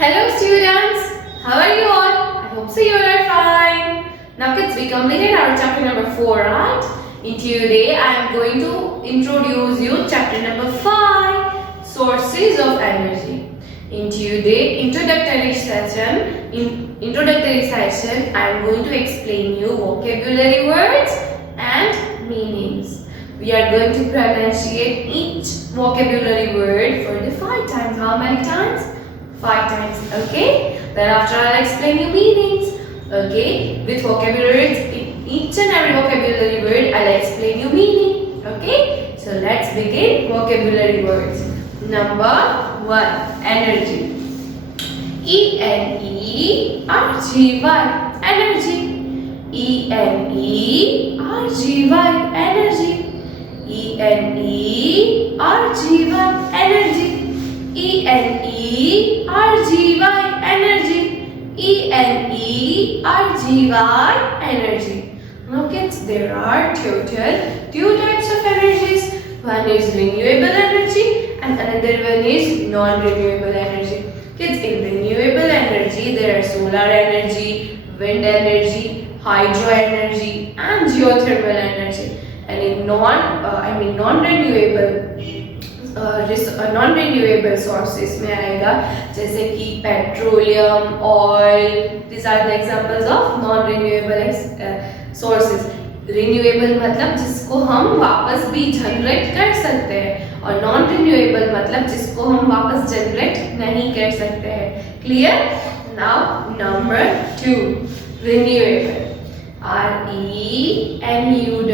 Hello students, how are you all? I hope so you all are fine. Now kids, we completed our chapter number 4, right? In today I am going to introduce you chapter number 5, Sources of Energy. In today introductory session, I am going to explain you vocabulary words and meanings. We are going to pronunciate each vocabulary word for the 5 times. How many times? 5 times, okay? Thereafter I'll explain you meanings, okay? With vocabulary words, each and every vocabulary word I'll explain you meaning, okay? So let's begin vocabulary words. Number 1, energy. E-N-E-R-G-Y, energy. E-N-E-R-G-Y, energy. E-N-E-R-G-Y, energy. E-N-E-R-G-Y, energy. E-N-E-R-G-Y, energy. Now kids, there are total 2 types of energies. One is renewable energy and another one is non-renewable energy. Kids, in renewable energy, there are solar energy, wind energy, hydro energy and geothermal energy. And in non-renewable sources में आएगा जैसे कि petroleum, oil. These are the examples of non-renewable sources. Renewable मतलब जिसको हम वापस भी generate कर सकते हैं और non-renewable मतलब जिसको हम वापस जनरेट नहीं कर सकते हैं. Clear? Now number 2, renewable. R-E-N-E-W-A-B-L-E,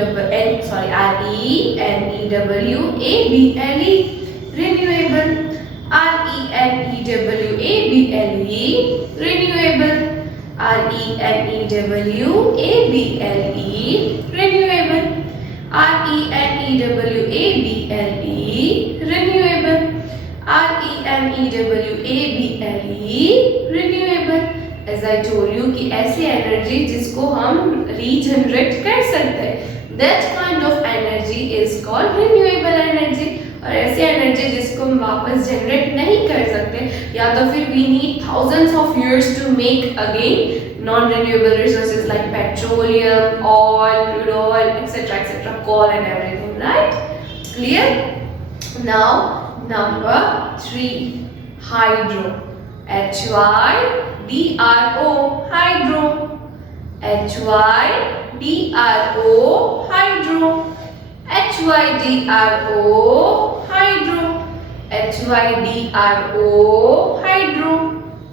renewable. R-E-N-E-W-A-B-L-E, renewable. R-E-N-E-W-A-B-L-E, renewable. R-E-N-E-W-A-B-L-E, renewable. R-E-N-E-W-A-B-L-E, renewable. As I told you कि ऐसी एनर्जी जिसको हम रीजनरेट कर सकते हैं, that kind of energy is called renewable energy. और ऐसी एनर्जी जिसको हम वापस जनरेट नहीं कर सकते या तो फिर we need thousands of years to make again non-renewable resources like petroleum, oil, crude oil, etc., coal and everything, right? Clear? Now number 3, hydro. H-Y-D-R-O, hydro. H-Y-D-R-O, hydro. H-Y-D-R-O, hydro. H-Y-D-R-O, hydro.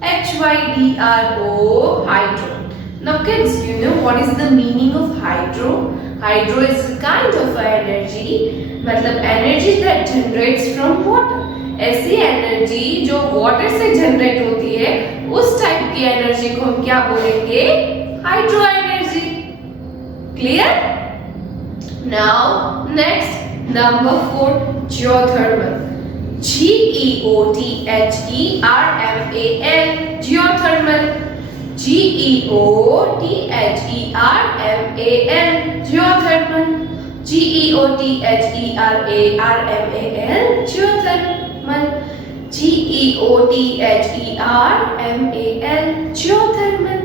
H-Y-D-R-O, hydro. Now kids, you know what is the meaning of hydro? Hydro is a kind of energy, मतलब energy that generates from water. ऐसी energy जो water से generate होती है, उस type की energy को हम क्या बोलेंगे? Hydro energy. Clear? Now next number 4, geothermal. G-E-O-T-H-E-R-M-A-L, geothermal. G-E-O-T-H-E-R-M-A-L, geothermal. G-E-O-T-H-E-R-A-R-M-A-L, geothermal. G-E-O-T-H-E-R-M-A-L, geothermal.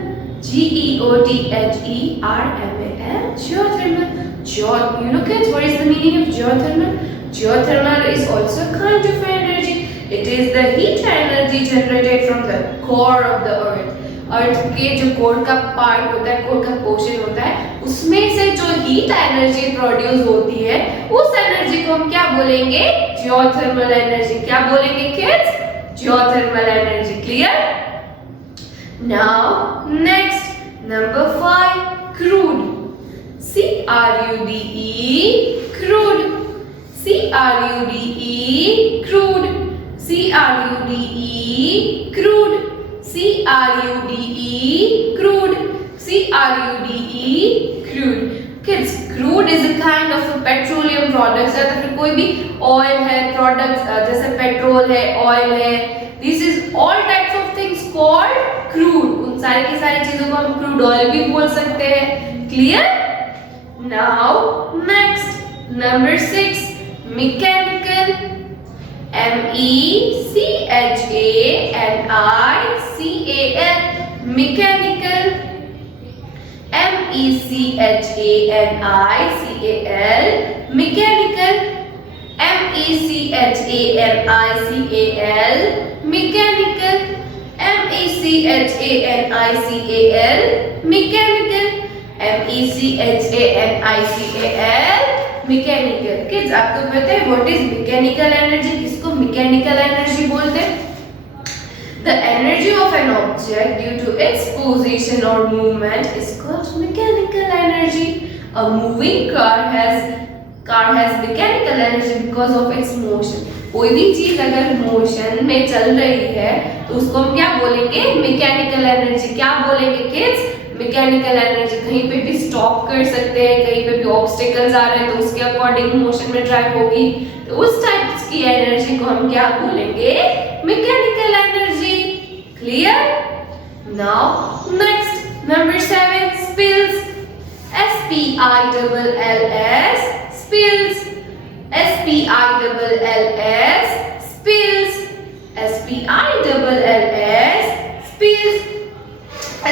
G-E-O-T-H-E-R-M-A-L, geothermal. You know kids, what is the meaning of geothermal? Geothermal is also a kind of energy. It is the heat energy generated from the core of the earth. अर्थ के जो core का part होता है, core का portion होता है, उसमें से जो हीट एनर्जी प्रोड्यूस होती है, उस एनर्जी को हम क्या बोलेंगे? Geothermal energy. क्या बोलेंगे kids? Geothermal energy. Clear? Now next number 5, crude. C-R-U-D-E, crude. C-R-U-D-E, crude. C-R-U-D-E, crude. C-R-U-D-E, crude. C-R-U-D-E, crude. Kids, crude is a kind of a petroleum products. या तो फिर कोई भी oil है, products जैसे petrol है, oil है. This is all types of things called crude. उन सारी की सारी चीजों को हम crude oil भी बोल सकते हैं. Clear? Now next number 6, mechanical. M-E-C-H-A-N-I-C-A-L, mechanical. M-E-C-H-A-N-I-C-A-L, mechanical. M-E-C-H-A-N-I-C-A-L, mechanical. M-E-C-H-A-N-I-C-A-L, mechanical. M-E-C-H-A-N-I-C-A-L, mechanical. Kids, आपको पता है what is mechanical energy? किसको mechanical energy बोलते हैं? The energy of an object due to its position or movement is called mechanical energy. A moving car has mechanical energy because of its motion. कोई भी चीज अगर motion में चल रही है तो उसको हम क्या बोलेंगे? Mechanical energy. क्या बोलेंगे किड्स? Mechanical energy. कहीं पे भी स्टॉप कर सकते हैं, कहीं पे भी ऑब्स्टेकल्स आ रहे हैं तो उसके अकॉर्डिंग मोशन में ड्राइव होगी, तो उस टाइप की एनर्जी को हम क्या बोलेंगे? Mechanical energy. Clear? Now next number 7, spills. S-P-I-L-L-S, spills. S-P-I-L-L-S, spills. S-P-I-L-L-S, spills.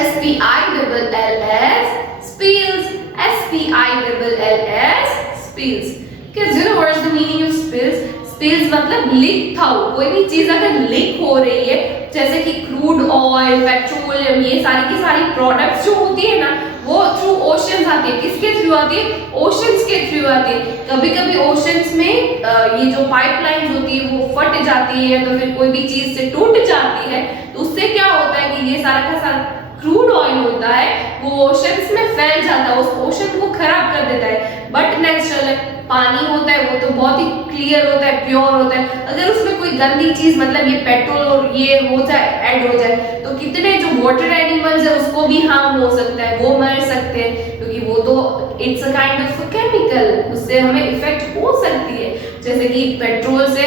S-P-I-L-L-S, spills. S-P-I-L-L-S, spills. Kids, you know what is the meaning of spills? Spills मतलब लीक था. कोई भी चीज अगर लीक हो रही है, जैसे कि क्रूड ऑयल, पेट्रोलियम, ये सारी की सारी प्रोडक्ट्स जो होती है ना, वो थ्रू ओशंस आती है. किसके थ्रू आती है? ओशंस के थ्रू आती है. कभी कभी ओशंस में ये जो पाइपलाइंस होती है वो फट जाती है, तो फिर कोई भी चीज से टूट जाती है, तो उससे क्या होता है कि ये सारा का सारा क्रूड ऑयल होता है वो ओशंस में फैल जाता है, उस ओशन को खराब कर देता है. बट नेचुरल पानी होता है वो तो बहुत ही क्लियर होता है, प्योर होता है. अगर उसमें कोई गंदी चीज मतलब ये पेट्रोल और ये हो जाए, ऐड हो जाए, तो कितने जो वाटर एनिमल्स है उसको भी हार्म हो सकता है, वो मर सकते हैं, क्योंकि वो तो it's a kind of chemical, उससे हमें इफेक्ट हो सकती है. जैसे कि पेट्रोल से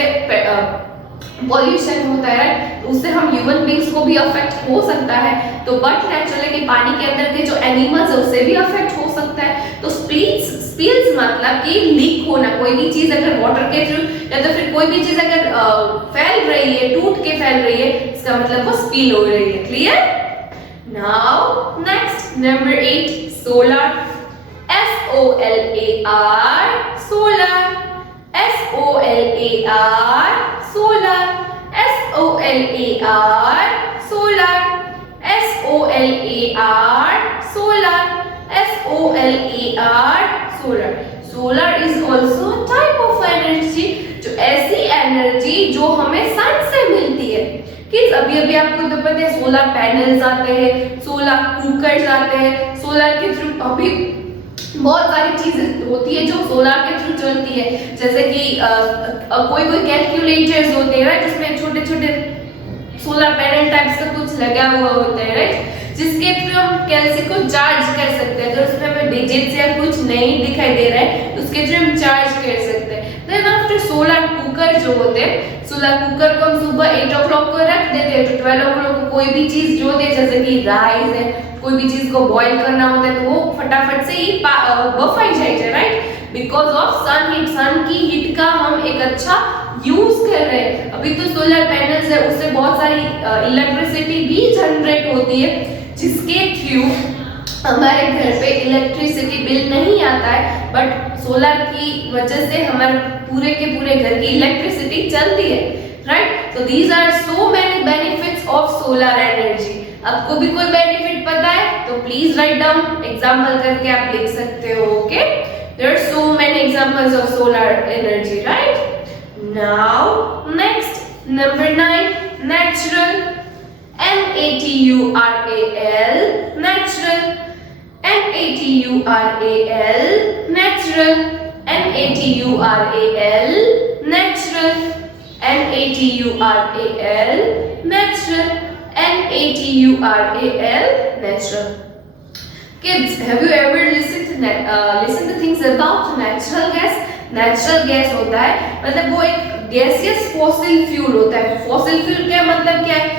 पॉल्यूशन होता है, तो उससे हम ह्यूमन बींग्स को भी अफेक्ट हो सकता है. तो बट नेचुरली कि पानी के अंदर के जो एनिमल्स है उससे भी अफेक्ट हो सकता है. तो स्पिल्स मतलब कि लीक होना. कोई भी चीज अगर वाटर के थ्रू या तो फिर कोई भी चीज अगर फैल रही है, टूट के फैल रही है, इसका मतलब वो स्पिल हो रही है. Clear? Now next number 8, solar. S-O-L-A-R, solar. S-O-L-A-R, solar. S-O-L-A-R, solar. S-O-L-A-R, solar. S-O-L-A-R, solar. Solar is also a type of energy, जो ऐसी एनर्जी जो हमें सन से मिलती है. किस अभी अभी आपको तो पता है सोलर पैनल्स आते हैं, सोलर कुकर्स आते हैं, सोलर के थ्रू अभी बहुत सारी चीजें होती है जो सोलर के थ्रू चलती है. जैसे कि कोई कैलकुलेटर्स होते हैं राइट, जिसमें छोटे छोटे सोलर पैनल टाइप्स का कुछ लगा हुआ होता है राइट, जिसके थ्रू हम कैल्सी को चार्ज कर सकते हैं. अगर उसमें हमें डिजिट्स या कुछ नहीं दिखाई दे रहा है तो उसके थ्रू हम चार्ज कर सकते हैं. देन आफ्टर सोलर कुकर जो होते हैं, सोलर कुकर को हम सुबह 8 o'clock को रख देते हैं, तो 12 o'clock को कोई भी चीज जो दे, जैसे कि राइस है, कोई भी चीज को बॉईल करना होता है, तो वो फटाफट से ही बफाई जाए right, because of sun heat. Sun की हीट का हम एक अच्छा यूज कर रहे हैं. अभी तो सोलर पैनल्स है, उससे बहुत सारी इलेक्ट्रिसिटी भी जनरेट होती है, जिसके थ्रू हमारे घर पे इलेक्ट्रिसिटी बिल नहीं आता है. बट सोलर की वजह से हमारे पूरे के पूरे घर की इलेक्ट्रिसिटी चलती है right. So these are so many benefits of solar energy. आपको भी कोई बेनिफिट पता है तो प्लीज राइट डाउन, एग्जांपल करके आप लिख सकते हो. Okay, there are so many examples of solar energy right. Now next number 9, natural. N-A-T-U-R-A-L, natural. N-A-T-U-R-A-L, natural. N-A-T-U-R-A-L, natural. N-A-T-U-R-A-L, natural. N-A-T-U-R-A-L, natural. Kids, have you ever listened to things about natural gas? Natural gas होता है मतलब वो एक gaseous fossil fuel होता है. Fossil fuel का मतलब क्या है?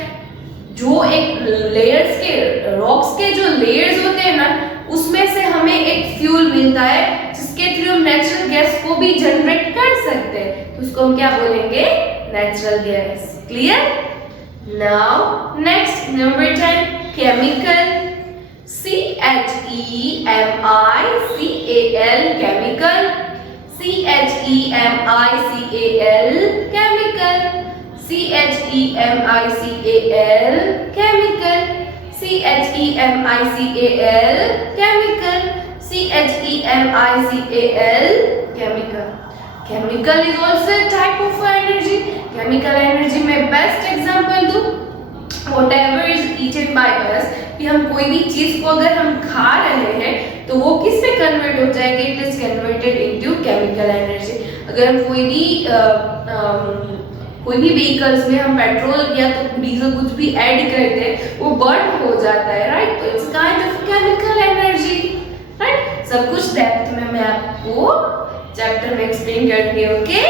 जो एक लेयर्स के, रॉक्स के जो लेयर्स होते हैं ना, उसमें से हमें एक फ्यूल मिलता है जिसके थ्रू हम नेचुरल गैस को भी जनरेट कर सकते हैं. तो उसको हम क्या बोलेंगे? natural gas. Clear? Now next, number 10, chemical. CHEMICAL, chemical. CHEMICAL, chemical. CHEMICAL, chemical. CHEMICAL, chemical. CHEMICAL, chemical. Chemical is also a type of energy. Chemical energy में best example दूँ, whatever is eaten by us, कि हम कोई भी चीज को अगर हम खा रहे हैं तो वो किस में कन्वर्ट हो जाएगी? It is converted into chemical energy. अगर हम कोई भी व्हीकल्स में हम पेट्रोल या तो डीजल कुछ भी ऐड करते हैं वो बर्न हो जाता है, राइट? तो it's kind of chemical energy, right? सब कुछ डेप्थ में मैं आपको चैप्टर में एक्सप्लेन करूंगी. Okay,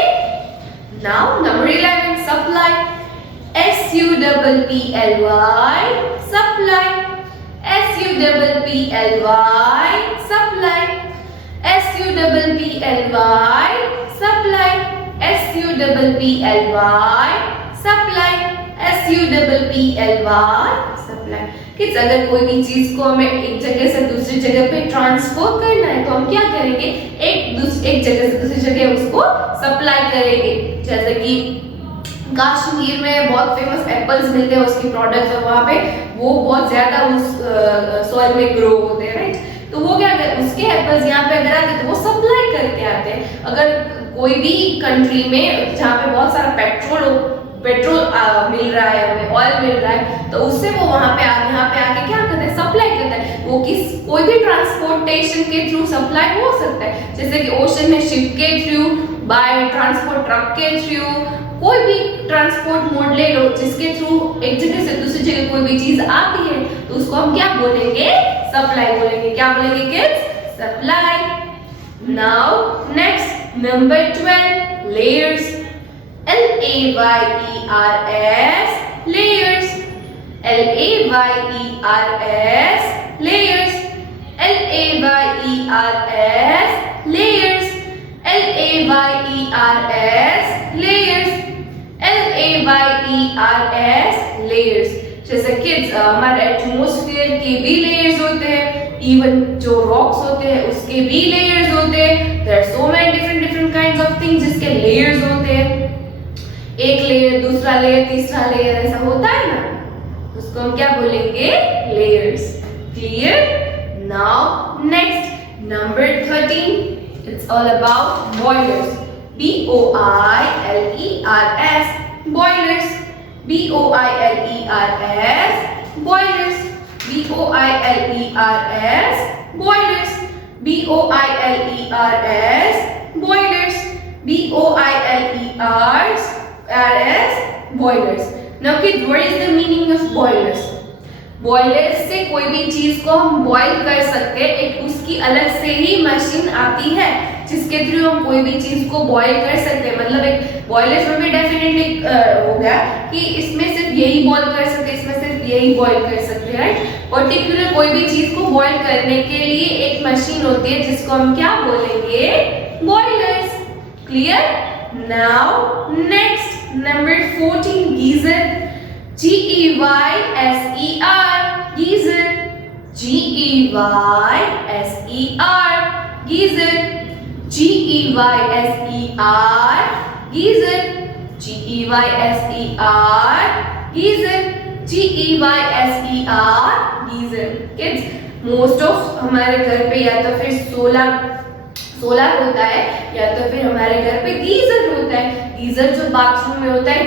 now number 11, supply. SUPPLY, supply. SUPPLY, supply. SUPPLY, supply. SUPPLY, supply. SUPPLY, supply. Kids, अगर कोई भी चीज को हमें एक जगह से दूसरी जगह पे ट्रांसफर करना है तो हम क्या करेंगे? एक जगह से दूसरी जगह उसको सप्लाई करेंगे. जैसे कि कश्मीर में बहुत फेमस एप्पल्स मिलते हैं, उसके प्रोडक्ट्स, और वहाँ पे वो बहुत ज्यादा उस सॉइल में ग्रो होते हैं, राइट? तो वो क्या करते हैं, उसके एप्पल्स यहाँ पे अगर आते हैं तो वो सप्लाई करके आते हैं. अगर कोई भी कंट्री में जहाँ पे बहुत सारा पेट्रोल मिल रहा है, हमें ऑयल मिल रहा है, तो उससे वो वहाँ पे यहाँ पे आके क्या करते हैं? सप्लाई करता है. वो कोई भी ट्रांसपोर्टेशन के थ्रू सप्लाई हो सकता है, जैसे कि ओशन में शिप के थ्रू, बाय ट्रांसपोर्ट ट्रक के थ्रू, कोई भी ट्रांसपोर्ट मोड ले लो जिसके थ्रू एक जगह से दूसरी जगह कोई भी चीज आती है तो उसको हम क्या बोलेंगे? सप्लाई बोलेंगे. क्या बोलेंगे kids? Supply. Now next, number 12, layers. LAYERS, layers. LAYERS, layers. LAYERS, layers. LAYERS, layers. LAYERS, layers. जैसे किड्स, हमारे एटमॉस्फेयर के भी लेयर्स होते हैं, इवन जो रॉक्स होते हैं उसके भी लेयर्स होते हैं. There are so many different kinds of things जिसके लेयर्स होते हैं. एक लेयर, दूसरा लेयर, तीसरा लेयर, ऐसा होता है ना, उसको हम क्या बोलेंगे? Layers. Clear? Now next, number 13, it's all about boilers. BOILERS, boilers. BOILERS, boilers. BOILERS, boilers. BOILERS, boilers. BOILERS, boilers. Now kids, what is the meaning of boilers? Boiler से कोई भी चीज को हम बॉईल कर सकते हैं. एक उसकी अलग से ही मशीन आती है जिसके थ्रू हम कोई भी चीज को बॉईल कर सकते हैं. मतलब एक बॉयलर में डेफिनेटली हो गया कि इसमें सिर्फ यही बॉईल कर सकते हैं, इसमें सिर्फ यही बॉईल कर सकते हैं, राइट? पर्टिकुलर कोई भी चीज को बॉईल करने के लिए एक मशीन होती है जिसको हम क्या बोलेंगे? Boilers. Clear? Now next, number 14, geyser. GEYSER, geyser. GEYSER, geyser. GEYSER, geyser. GEYSER, geyser. GEYSER, geyser. Kids, most of हमारे घर पे या तो फिर सोलर होता है या तो फिर हमारे घर पे गीजर होता है. गीजर जो बाथरूम में होता है,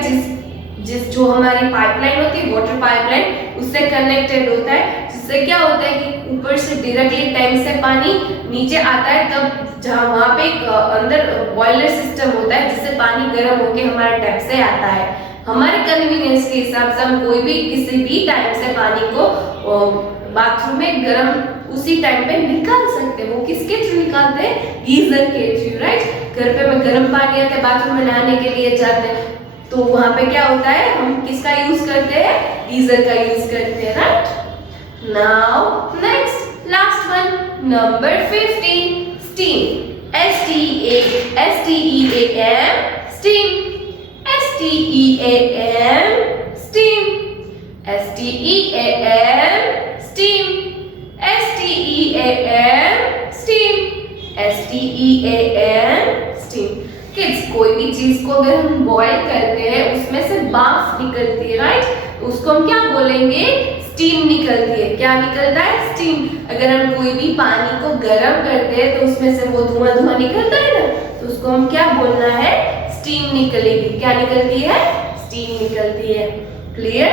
जो हमारी पाइपलाइन होती है, वाटर पाइपलाइन, उससे कनेक्टेड होता है. जिससे क्या होता है कि ऊपर से डायरेक्टली टैंक से पानी नीचे आता है, तब जहाँ वहाँ पे एक अंदर बॉयलर सिस्टम होता है जिससे पानी गर्म होके हमारे टैप से आता है. हमारे कन्वीनियंस के हिसाब से हम कोई भी किसी भी टाइम से पानी को बाथरूम में गर्म उसी टाइम पे निकाल सकते हैं. वो किसके थ्रू निकालते हैं? गीजर के थ्रू, राइट? घर पे में गर्म पानी आता है, बाथरूम में नहाने के लिए जाते हैं, तो वहां पे क्या होता है? हम किसका यूज करते हैं? गीजर का यूज करते हैं, right? Now next, last one, number 15, steam. STEAM, steam. STEAM, steam. STEAM, steam. STEAM, steam. STEAM, steam. Kids, कोई भी चीज को अगर हम बॉईल करते हैं उसमें से भाप निकलती है, राइट? तो उसको हम क्या बोलेंगे? स्टीम निकलती है। क्या निकलता है? स्टीम। अगर हम कोई भी पानी को गर्म करते हैं तो उसमें से वो धुआं निकलता है ना, तो उसको हम क्या बोलना है? स्टीम निकलेगी। क्या निकलती है? स्टीम निकलती है। Clear?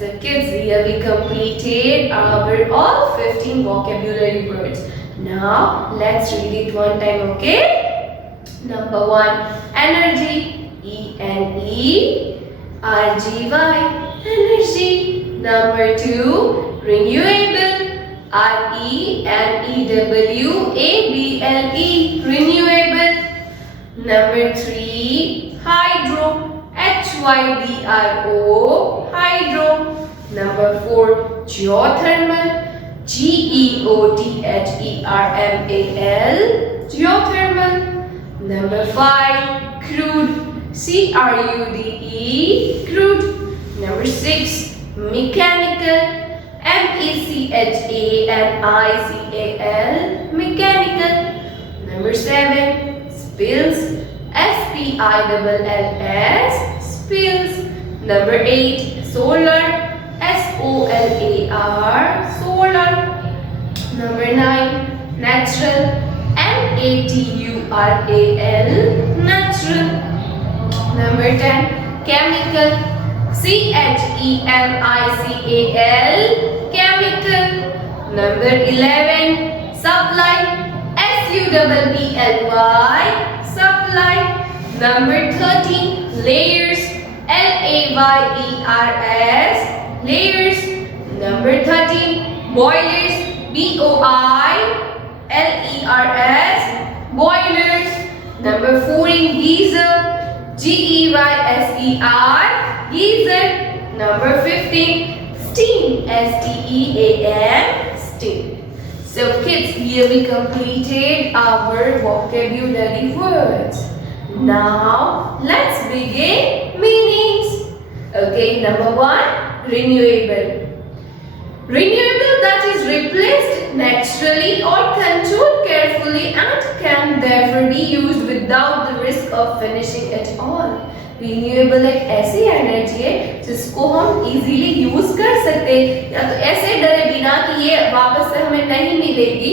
So kids, here we completed our all 15 vocabulary words. Now let's read it one time, okay? Number 1, energy. ENERGY, energy. Number 2, renewable. RENEWABLE, renewable. Number 3, hydro. HYDRO, hydro. Number 4, geothermal. GEOTHERMAL, geothermal. Number 5, crude. CRUDE, crude. Number 6, mechanical. MECHANICAL, mechanical. Number 7, spills. SPILLS, spills. Number 8, solar. SOLAR, solar. Number 9, natural. NATURAL, natural. Number 10, chemical. CHEMICAL, chemical. Number 11, supply. SUPPLY, supply. Number 13, layers. LAYERS, layers. Number 13, boilers. BOILERS, boilers. Number 14, geyser. GEYSER, geyser. Number 15, steam. STEAM, steam. So kids, here we completed our vocabulary words. Now let's begin meanings. Okay, number 1, renewable. Renewable, that is replaced naturally or controlled carefully and can therefore be used without the risk of finishing it all. Renewable एक ऐसी energy है जिसको हम easily use कर सकते हैं, या तो ऐसे डरे बिना कि ये वापस से हमें नहीं मिलेगी,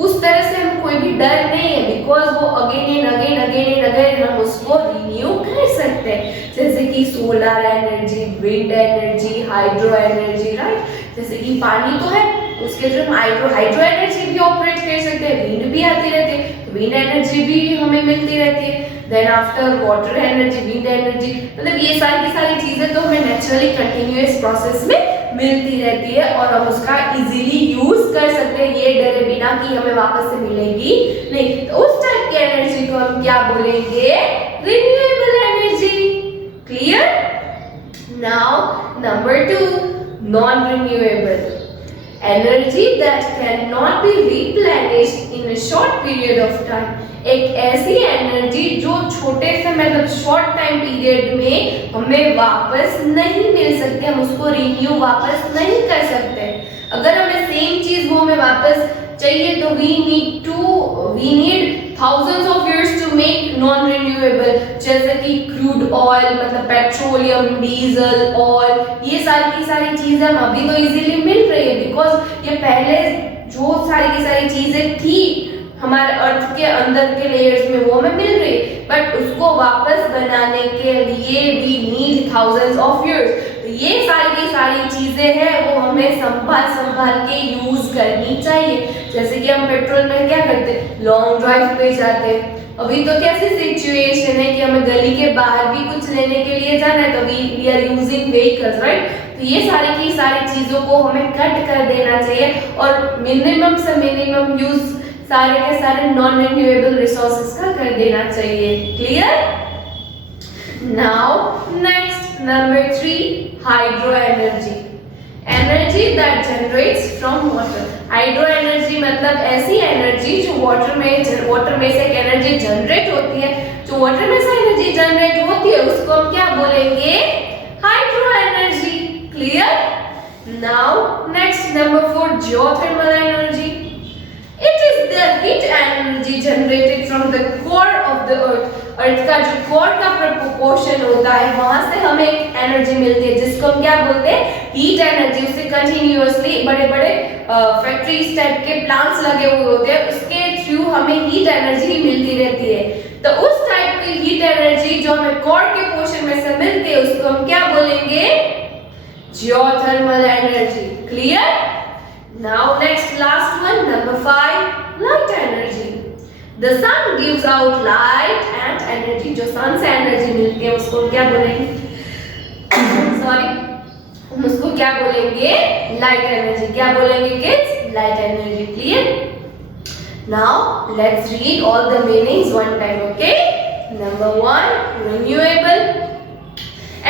उस तरह से हम कोई भी डर नहीं है, बिकॉज वो अगेन एंड अगेन हम उसको रिन्यू कर सकते हैं। जैसे कि solar energy, wind energy, hydro energy, right? जैसे कि पानी तो है, उसके जो हम हाइड्रो एनर्जी भी ऑपरेट कर सकते हैं, विंड भी आती रहती है, तो विंड एनर्जी भी हमें मिलती रहती है। Then after water energy, wind energy, मतलब ये सारी चीजें तो हमें नेचुरली कंटिन्यूअस प्रोसेस में मिलती रहती है और हम उसका इजीली यूज कर सकते हैं, ये डरे बिना कि हमें वापस से मिलेगी नहीं। तो उस टाइप की एनर्जी को हम क्या बोलेंगे? Renewable energy. Clear? Now number 2, non renewable. Energy that cannot be replenished in a short period of time. एक ऐसी एनर्जी जो छोटे से मतलब शॉर्ट टाइम पीरियड में हमें वापस नहीं मिल सकती, हम उसको रिन्यू वापस नहीं कर सकते। अगर हमें सेम चीज वो हमें वापस चाहिए तो we need thousands of years to make non renewable, जैसे कि क्रूड ऑयल मतलब पेट्रोलियम, डीजल, ऑयल, ये सारी चीजें हम अभी तो इजीली मिल रही है बिकॉज ये पहले जो सारी चीजें थी हमारे अर्थ के अंदर के लेयर्स में वो हमें मिल रही है, बट उसको वापस बनाने के लिए we need thousands of years। तो ये सारी चीजें हैं वो हमें संभाल के यूज करनी चाहिए। जैसे कि हम पेट्रोल में क्या करते हैं, लॉन्ग ड्राइव पे जाते हैं। अभी तो कैसी सिचुएशन है कि हमें गली के बाहर भी कुछ लेने के लिए जाना है तो we are using vehicles, right? तो ये सारी चीजों को हमें कट कर देना चाहिए और मिनिमम से मिनिमम यूज सारे के सारे नॉन रिन्यूएबल रिसोर्सेज का कर देना चाहिए। Clear? Now next number 3, hydro energy. Energy that generates from water. Hydro energy मतलब ऐसी एनर्जी जो वाटर में से एक एनर्जी जनरेट होती है, जो वाटर में से एनर्जी जनरेट होती है उसको हम क्या बोलेंगे? Hydro energy. Clear? Now next number 4, geothermal energy. It is the heat energy generated from the core of the earth. अर्थ का जो कोर का पोर्शन होता है वहां से हमें एनर्जी मिलती है, जिसको हम क्या बोलते हैं? Heat energy. उससे कंटिन्यूअसली बड़े बड़े फैक्ट्रीज टाइप के प्लांट्स लगे हुए होते हैं, उसके थ्रू हमें हीट एनर्जी मिलती रहती है। तो उस टाइप की हीट एनर्जी जो हमें कोर के पोर्शन में से मिलती है उसको हम क्या बोलेंगे? Geothermal energy. Clear? Now next last one, number 5, light energy. The sun gives out light and energy. जो sun से एनर्जी मिलती है उसको क्या बोलेंगे? सॉरी, हम उसको क्या बोलेंगे? Light energy. क्या बोलेंगे kids? Light energy. Clear? Now let's read all the meanings one time, okay? Number 1, renewable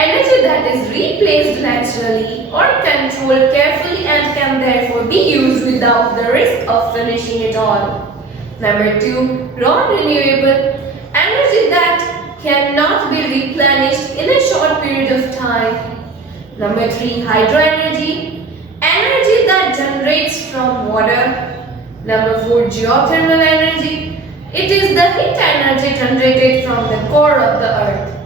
energy that is replaced naturally or controlled carefully and can therefore be used without the risk of finishing it all. Number 2, non-renewable energy that cannot be replenished in a short period of time. Number 3, hydro energy, energy that generates from water. Number 4, geothermal energy, it is the heat energy generated from the core of the earth.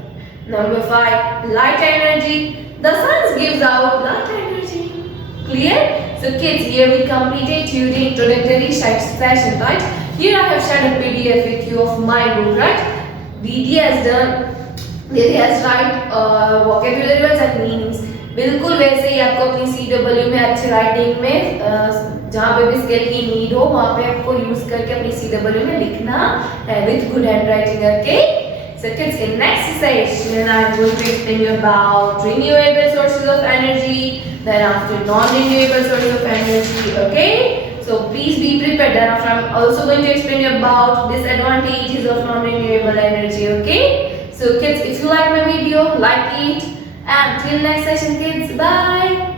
Number 5, light energy, the sun gives out light energy. Clear? So kids, here we completed the introductory session, right? Here I have shared a PDF with you of my book, right? Didi has write vocabulary words and meanings. बिल्कुल वैसे ही आपको अपनी CW में अच्छे writing में जहाँ पे भी स्किल की नीड हो वहाँ पे आपको यूज करके अपनी CW में लिखना है with good handwriting, okay? So kids, in next session I am going to explain you about renewable sources of energy, then after non-renewable sources of energy, okay? So please be prepared. Then after I am also going to explain you about disadvantages of non-renewable energy, okay? So kids, if you like my video, like it, and till next session kids, bye!